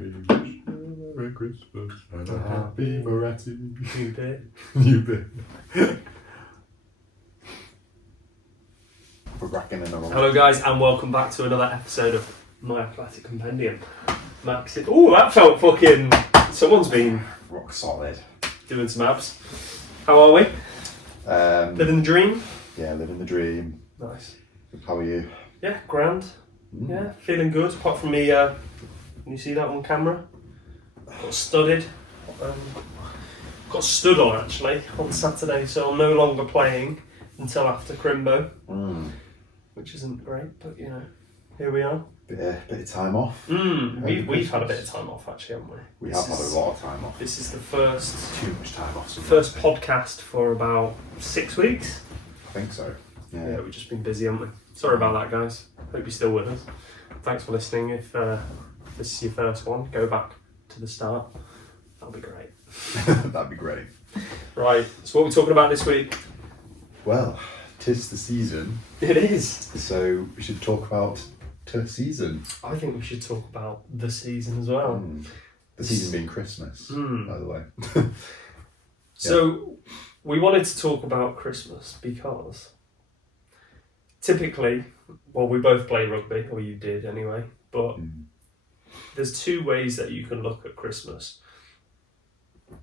We wish you a Merry Christmas and a Happy Moretti. New bit. New bit. We're cracking in a roll. Hello guys and welcome back to another episode of My Athletic Compendium. Max, oh that felt fucking... Someone's been Rock solid. doing some abs. How are we? Living the dream? Yeah, living the dream. Nice. How are you? Yeah, grand. Yeah, feeling good. Apart from me, can you see that on camera? Got studded. Got stood on actually on Saturday, so I'm no longer playing until after Crimbo, which isn't great, but you know, here we are. Bit of time off. We've had a bit of time off actually, haven't we? We have had a lot of time off. This is the first Too much time off. first podcast for about 6 weeks. I think so. Yeah, we've just been busy, haven't we? Sorry about that, guys. Hope you're still with us. Thanks for listening. If this is your first one, go back to the start. That'll be great. That'd be great. Right, so what are we talking about this week? Well, 'tis the season, It is. so we should talk about the season. I think we should talk about the season as well. The season being Christmas, by the way. So we wanted to talk about Christmas because typically, well, we both play rugby, or you did anyway, but there's two ways that you can look at Christmas.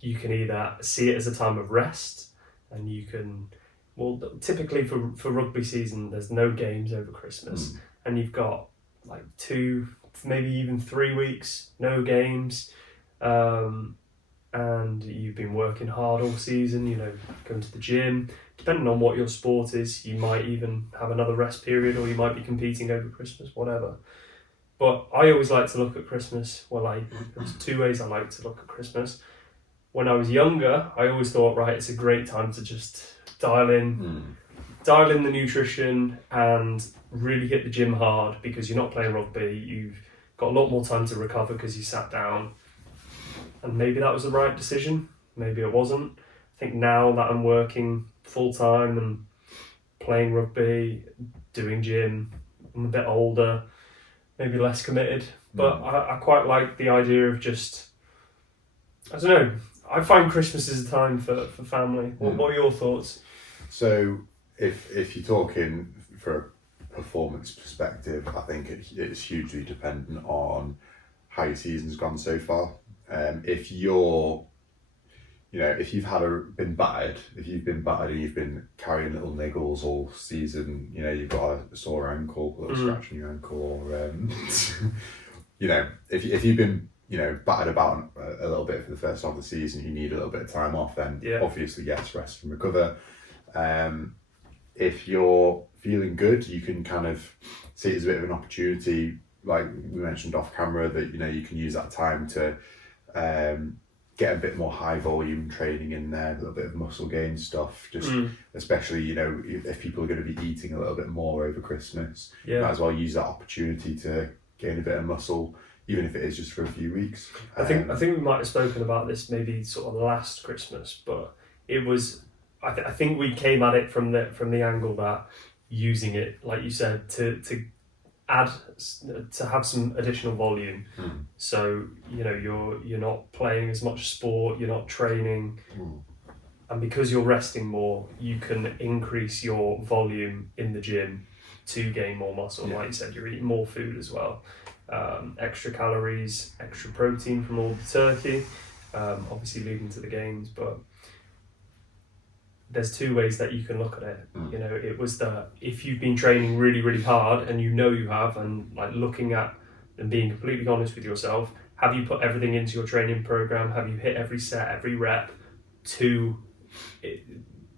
You can either see it as a time of rest, and you can, well, typically for rugby season, there's no games over Christmas, and you've got like 2, maybe even 3 weeks, no games, and you've been working hard all season, you know, going to the gym. Depending on what your sport is, you might even have another rest period, or you might be competing over Christmas, whatever. But I always like to look at Christmas, there's 2 ways I like to look at Christmas. When I was younger, I always thought, right, it's a great time to just dial in the nutrition and really hit the gym hard, because you're not playing rugby, you've got a lot more time to recover because you sat down. And maybe that was the right decision, maybe it wasn't. I think now that I'm working full time and playing rugby, doing gym, I'm a bit older, maybe less committed, but I quite like the idea of just, I don't know, I find Christmas is a time for family. What are your thoughts? So if you're talking for a performance perspective, I think it's hugely dependent on how your season's gone so far. If you're, you know, if you've been battered and you've been carrying little niggles all season, you know, you've got a sore ankle, a little scratch on your ankle, or you know, if you've been, you know, battered about a little bit for the first half of the season, you need a little bit of time off, then obviously yes, rest and recover. If you're feeling good, you can kind of see it as a bit of an opportunity, like we mentioned off camera, that, you know, you can use that time to get a bit more high volume training in there, a little bit of muscle gain stuff, just especially, you know, if people are going to be eating a little bit more over Christmas, you might as well use that opportunity to gain a bit of muscle, even if it is just for a few weeks. I think we might have spoken about this maybe sort of last Christmas, but it was, I think we came at it from the angle that using it, like you said, to have some additional volume. So, you know, you're not playing as much sport, you're not training, and because you're resting more, you can increase your volume in the gym to gain more muscle. Like you said, you're eating more food as well, extra calories, extra protein from all the turkey, obviously leading to the gains. But there's 2 ways that you can look at it. You know, it was that if you've been training really, really hard, and you know you have, and like looking at and being completely honest with yourself, have you put everything into your training program? Have you hit every set, every rep to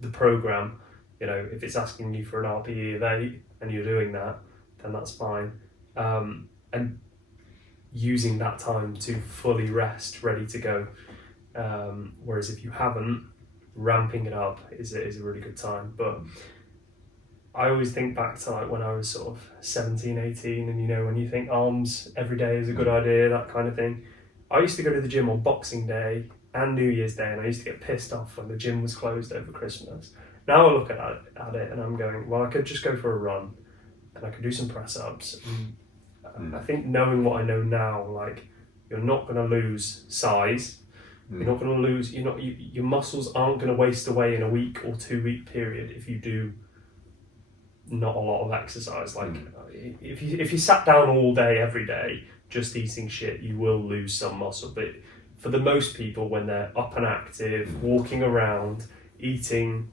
the program? You know, if it's asking you for an RPE of 8 and you're doing that, then that's fine. And using that time to fully rest, ready to go. Whereas if you haven't, ramping it up is a really good time. But I always think back to like when I was sort of 17, 18, and you know, when you think arms every day is a good idea, that kind of thing. I used to go to the gym on Boxing Day and New Year's Day, and I used to get pissed off when the gym was closed over Christmas. Now I look at it and I'm going, well, I could just go for a run and I could do some press ups. And I think knowing what I know now, like You're not going to lose size. You're not going to lose. Your muscles aren't going to waste away in a week or 2 week period if you do not a lot of exercise. Like if you sat down all day every day just eating shit, you will lose some muscle. But for the most people, when they're up and active, walking around, eating,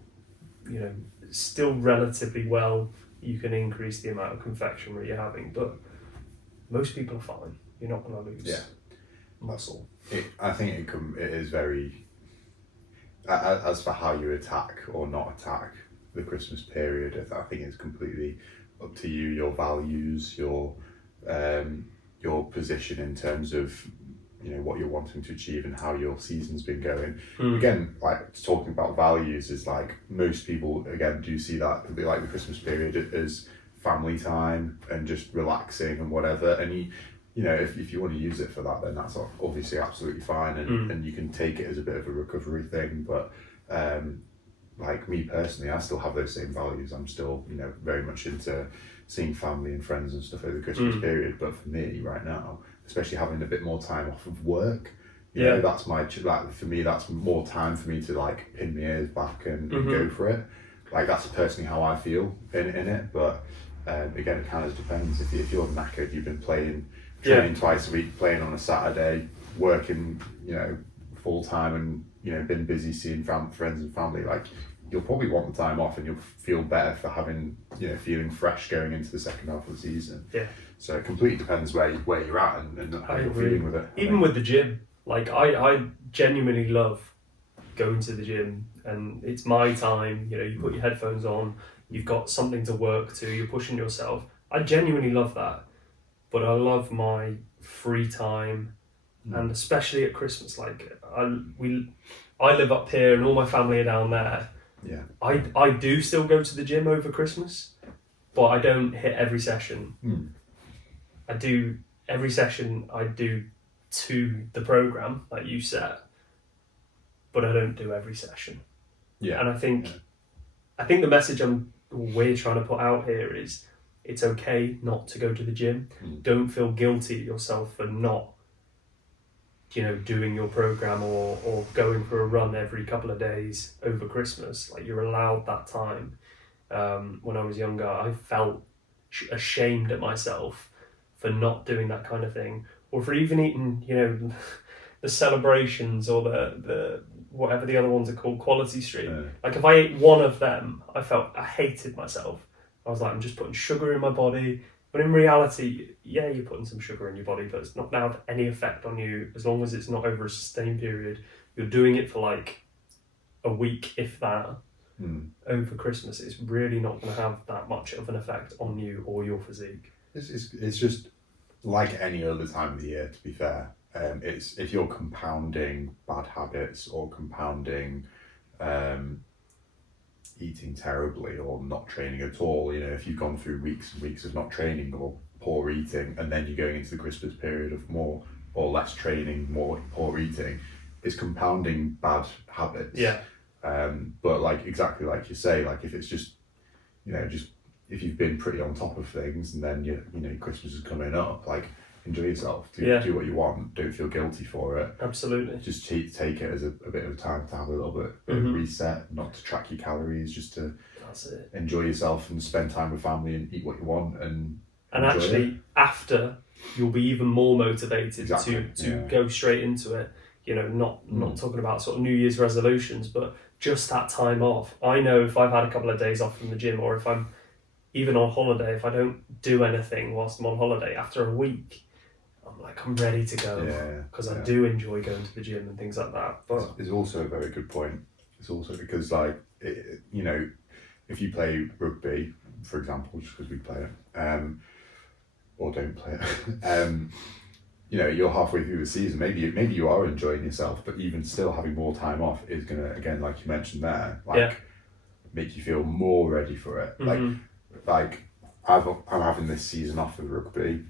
still relatively well, you can increase the amount of confectionery you're having. But most people are fine. You're not going to lose muscle. I think it is very. As for how you attack or not attack the Christmas period, I think it's completely up to you, your values, your position in terms of what you're wanting to achieve and how your season's been going. Again, like talking about values is like most people again do see that a bit like the Christmas period as family time and just relaxing and whatever, and if you want to use it for that, then that's obviously absolutely fine, and you can take it as a bit of a recovery thing. But like me personally, I still have those same values. I'm still very much into seeing family and friends and stuff over the Christmas period. But for me right now, especially having a bit more time off of work, that's for me, that's more time for me to like pin my ears back and go for it. Like that's personally how I feel in it. But again, it kind of depends. If you're knackered, you've been training twice a week, playing on a Saturday, working full time, and been busy seeing friends and family, like you'll probably want the time off and you'll feel better for having feeling fresh going into the second half of the season. So it completely depends where you're at and how you're feeling with it. Even with the gym, like I genuinely love going to the gym, and it's my time. You put your headphones on, you've got something to work to, you're pushing yourself. I genuinely love that. But I love my free time, and especially at Christmas. Like I live up here, and all my family are down there. Yeah. I do still go to the gym over Christmas, but I don't hit every session. I do every session. I do to the program that you set, but I don't do every session. Yeah. And I think the message we're trying to put out here is, it's okay not to go to the gym. Don't feel guilty at yourself for not, doing your program or going for a run every couple of days over Christmas. Like, you're allowed that time. When I was younger, I felt ashamed at myself for not doing that kind of thing, or for even eating, the celebrations or the whatever the other ones are called, Quality Street. Like, if I ate one of them, I hated myself. I was like, I'm just putting sugar in my body. But in reality, yeah, you're putting some sugar in your body, but it's not going to have any effect on you as long as it's not over a sustained period. You're doing it for like a week, if that, over Christmas. It's really not going to have that much of an effect on you or your physique. It's just like any other time of the year, to be fair. It's if you're compounding bad habits or compounding eating terribly or not training at all, if you've gone through weeks and weeks of not training or poor eating, and then you're going into the Christmas period of more or less training, more poor eating, it's compounding bad habits. But like exactly like you say, like if it's just if you've been pretty on top of things and then Christmas is coming up, like enjoy yourself, do what you want, don't feel guilty for it. Absolutely. Just take it as a bit of time to have a little bit of reset, not to track your calories, just to enjoy yourself and spend time with family and eat what you want and actually after, you'll be even more motivated to go straight into it. Not talking about sort of New Year's resolutions, but just that time off. I know if I've had a couple of days off from the gym, or if I'm even on holiday, if I don't do anything whilst I'm on holiday, after a week, I'm ready to go, because I do enjoy going to the gym and things like that. But it's also a very good point. It's also because if you play rugby, for example, just because we play it, or don't play it, you're halfway through the season. Maybe you are enjoying yourself, but even still, having more time off is gonna, again, like you mentioned there, make you feel more ready for it. I'm having this season off of rugby,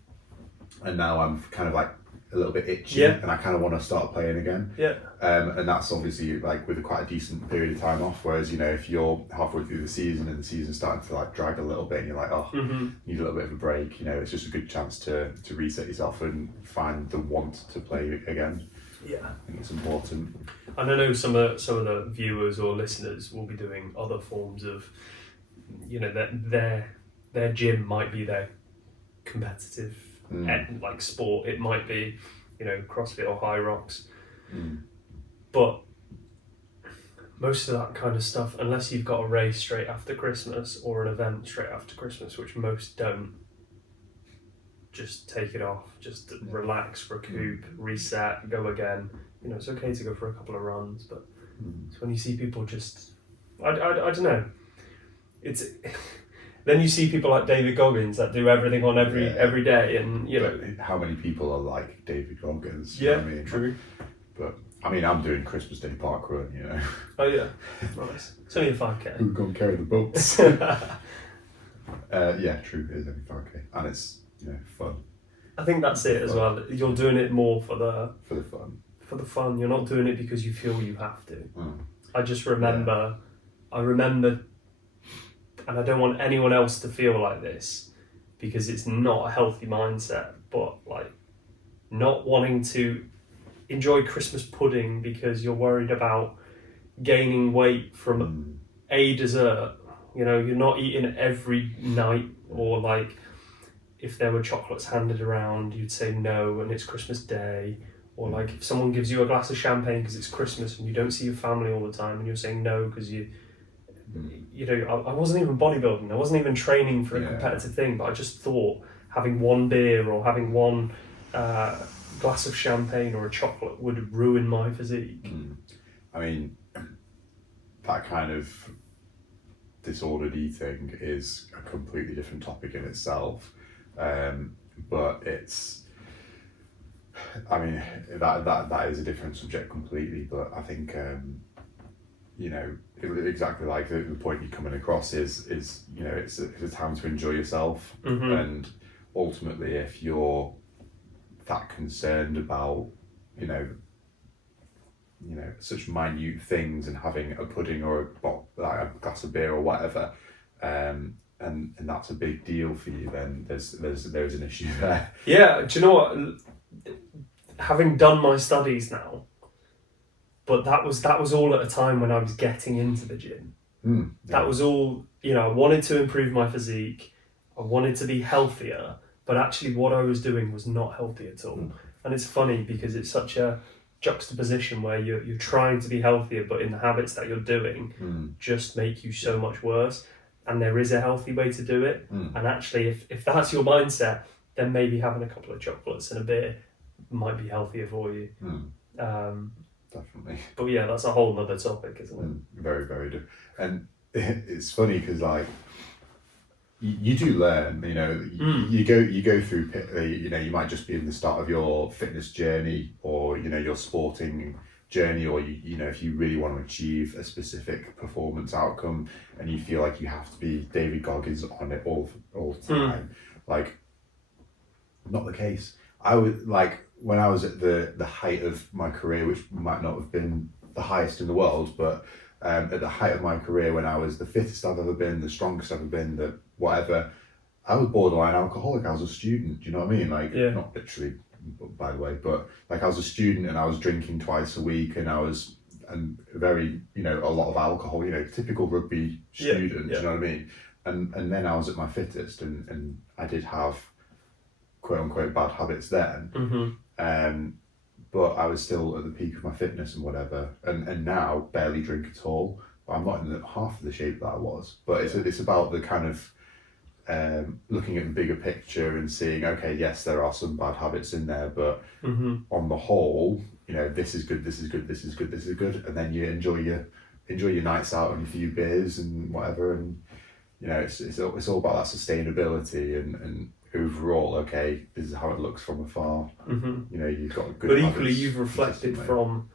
and now I'm kind of like a little bit itchy, Yeah. and I kind of want to start playing again. Yeah. And that's obviously like with quite a decent period of time off. Whereas, you know, if you're halfway through the season and the season's starting to like drag a little bit, and you're like, oh, need a little bit of a break, you know, it's just a good chance to reset yourself and find the want to play again. Yeah. I think it's important. And I know some of the viewers or listeners will be doing other forms of, you know, their gym might be their competitive like sport. It might be, you know, CrossFit or High Rocks. But most of that kind of stuff, unless you've got a race straight after Christmas or an event straight after Christmas, which most don't, just take it off, just relax, recoup, reset, go again. You know, it's okay to go for a couple of runs, but it's when you see people just, I don't know, it's then you see people like David Goggins that do everything on every day, and you know, but how many people are like David Goggins? Yeah, you know what I mean? true. But I mean, I'm doing Christmas Day park run, you know. Oh yeah, nice. It's only a 5k. Who's going to carry the boats? Yeah, true. It is only 5k, and it's, you know, fun. I think that's it as well. You're doing it more for the fun. For the fun. You're not doing it because you feel you have to. I just remember. I remember, and I don't want anyone else to feel like this, because it's not a healthy mindset. But like, not wanting to enjoy Christmas pudding because you're worried about gaining weight from a dessert. You know, you're not eating every night, or like, if there were chocolates handed around, you'd say no, and it's Christmas Day. Or like, if someone gives you a glass of champagne because it's Christmas and you don't see your family all the time, and you're saying no because you know, I wasn't even bodybuilding, I wasn't even training for a competitive thing, but I just thought having one beer or having one glass of champagne or a chocolate would ruin my physique. I mean, that kind of disordered eating is a completely different topic in itself, but it's, I mean, that is a different subject completely. But I think you know, exactly like the point you're coming across is you know, it's a time to enjoy yourself, and ultimately, if you're that concerned about, you know, such minute things, and having a pudding or like a glass of beer or whatever, and that's a big deal for you, then there's an issue there. Yeah, do you know what? Having done my studies now, but that was all at a time when I was getting into the gym. That was all, you know, I wanted to improve my physique, I wanted to be healthier, but actually what I was doing was not healthy at all. And it's funny because it's such a juxtaposition where you're trying to be healthier, but in the habits that you're doing just make you so much worse. And there is a healthy way to do it. And actually, if that's your mindset, then maybe having a couple of chocolates and a beer might be healthier for you. Definitely. But yeah, that's a whole other topic, isn't it? Very, very different. And it's funny because like, you do learn, you know, you go through, you know, you might just be in the start of your fitness journey, or, you know, your sporting journey, or you know, if you really want to achieve a specific performance outcome and you feel like you have to be David Goggins on it all the time, like, not the case. I would, like, when I was at the height of my career, which might not have been the highest in the world, but at the height of my career, when I was the fittest I've ever been, the strongest I've ever been, the whatever, I was borderline alcoholic. I was a student, do you know what I mean? Like, not literally, by the way, but like, I was a student and I was drinking twice a week, and I was very, you know, a lot of alcohol, you know, typical rugby student, do you know what I mean? And then I was at my fittest, and I did have quote unquote bad habits then, but I was still at the peak of my fitness and whatever, and now barely drink at all. I'm not in half of the shape that I was, but it's about the kind of looking at the bigger picture and seeing, okay, yes, there are some bad habits in there, but on the whole, you know, this is good, this is good, this is good, this is good, and then you enjoy your nights out and a few beers and whatever, and you know, it's all about that sustainability and overall, okay, this is how it looks from afar. You know, you've got good. But equally, you've reflected from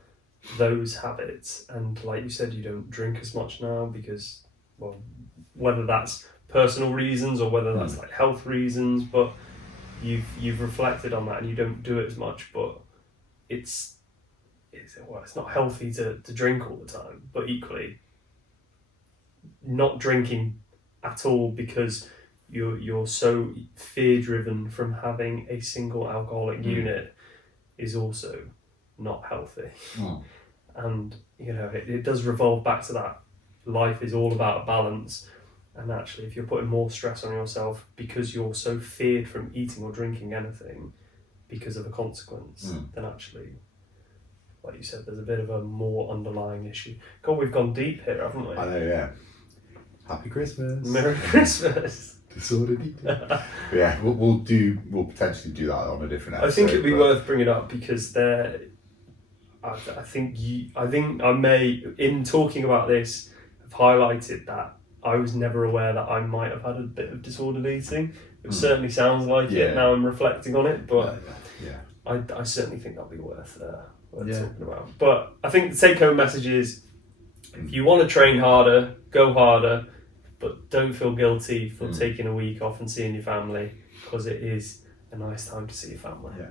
those habits, and like you said, you don't drink as much now because, well, whether that's personal reasons or whether that's like health reasons, but you've reflected on that and you don't do it as much, but it's not healthy to drink all the time, but equally not drinking at all because you're so fear driven from having a single alcoholic unit is also not healthy. And it does revolve back to that life is all about a balance, and actually if you're putting more stress on yourself because you're so feared from eating or drinking anything because of a consequence, then actually, like you said, there's a bit of a more underlying issue. God, we've gone deep here, haven't we? I know, yeah. Happy Christmas. Merry Christmas. Disordered eating. Yeah, we'll potentially do that on a different episode. I think it'd be worth bringing up because I think I may, in talking about this, have highlighted that I was never aware that I might have had a bit of disordered eating. It certainly sounds like it now I'm reflecting on it, but I certainly think that'll be worth talking about. But I think the take-home message is, if you want to train harder, go harder, but don't feel guilty for taking a week off and seeing your family, because it is a nice time to see your family. Yeah,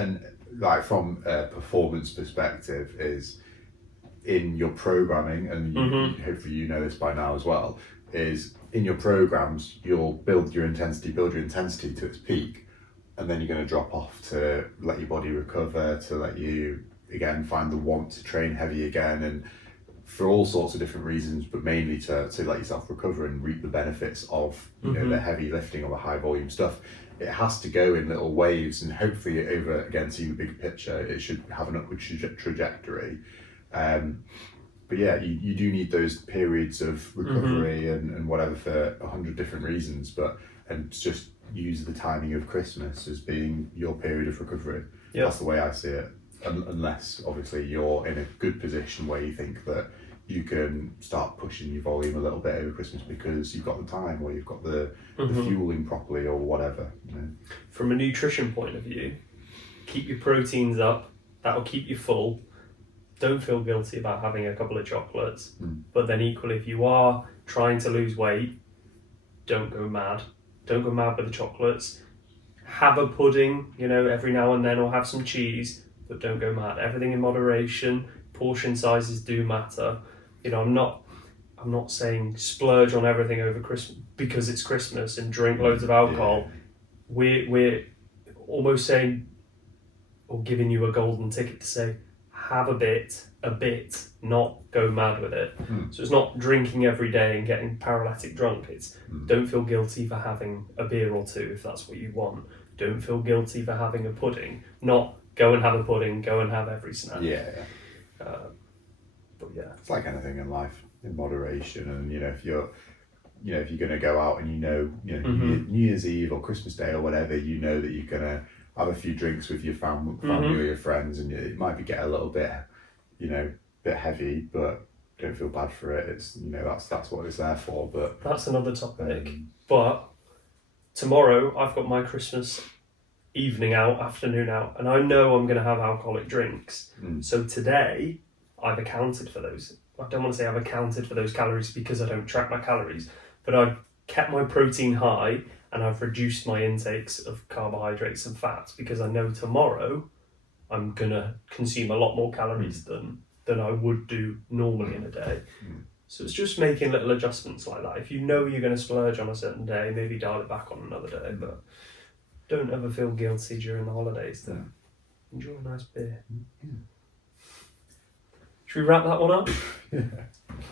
and like from a performance perspective, is in your programming, and hopefully you know this by now as well, is in your programs you'll build your intensity to its peak, and then you're going to drop off to let your body recover, to let you again find the want to train heavy again, and for all sorts of different reasons, but mainly to let yourself recover and reap the benefits of the heavy lifting or the high volume stuff. It has to go in little waves, and hopefully over, again, seeing the big picture, it should have an upward trajectory. But yeah, you do need those periods of recovery and whatever for 100 different reasons, and just use the timing of Christmas as being your period of recovery. That's the way I see it. Unless obviously you're in a good position where you think that you can start pushing your volume a little bit over Christmas because you've got the time, or you've got the fueling properly, or whatever. From a nutrition point of view, keep your proteins up. That'll keep you full. Don't feel guilty about having a couple of chocolates. But then equally, if you are trying to lose weight, don't go mad. Don't go mad with the chocolates. Have a pudding, every now and then, or have some cheese, but don't go mad. Everything in moderation. Portion sizes do matter. I'm not saying splurge on everything over Christmas because it's Christmas and drink loads of alcohol. We're almost saying, or giving you a golden ticket to say, have a bit, not go mad with it. So it's not drinking every day and getting paralytic drunk. It's don't feel guilty for having a beer or two if that's what you want. Don't feel guilty for having a pudding. Not go and have a pudding, go and have every snack. But yeah, it's like anything in life, in moderation. And if you're going to go out and New Year's Eve or Christmas Day or whatever, that you're going to have a few drinks with your family or your friends, and it might get a little bit bit heavy, but don't feel bad for it. It's that's what it's there for. But that's another topic. But tomorrow I've got my Christmas afternoon out, and I know I'm going to have alcoholic drinks. So today I've accounted for those. I don't want to say I've accounted for those calories because I don't track my calories, but I've kept my protein high and I've reduced my intakes of carbohydrates and fats because I know tomorrow I'm going to consume a lot more calories than I would do normally in a day. So it's just making little adjustments like that. If you know you're going to splurge on a certain day, maybe dial it back on another day, but don't ever feel guilty during the holidays to enjoy a nice beer. Should we wrap that one up?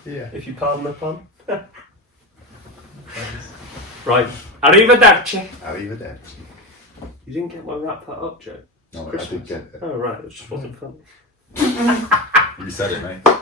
Yeah. If you pardon the pun. Right. Arrivederci. Arrivederci. You didn't get my wrap that up joke. No, I did get it. Oh right, it just wasn't funny. You said it, mate.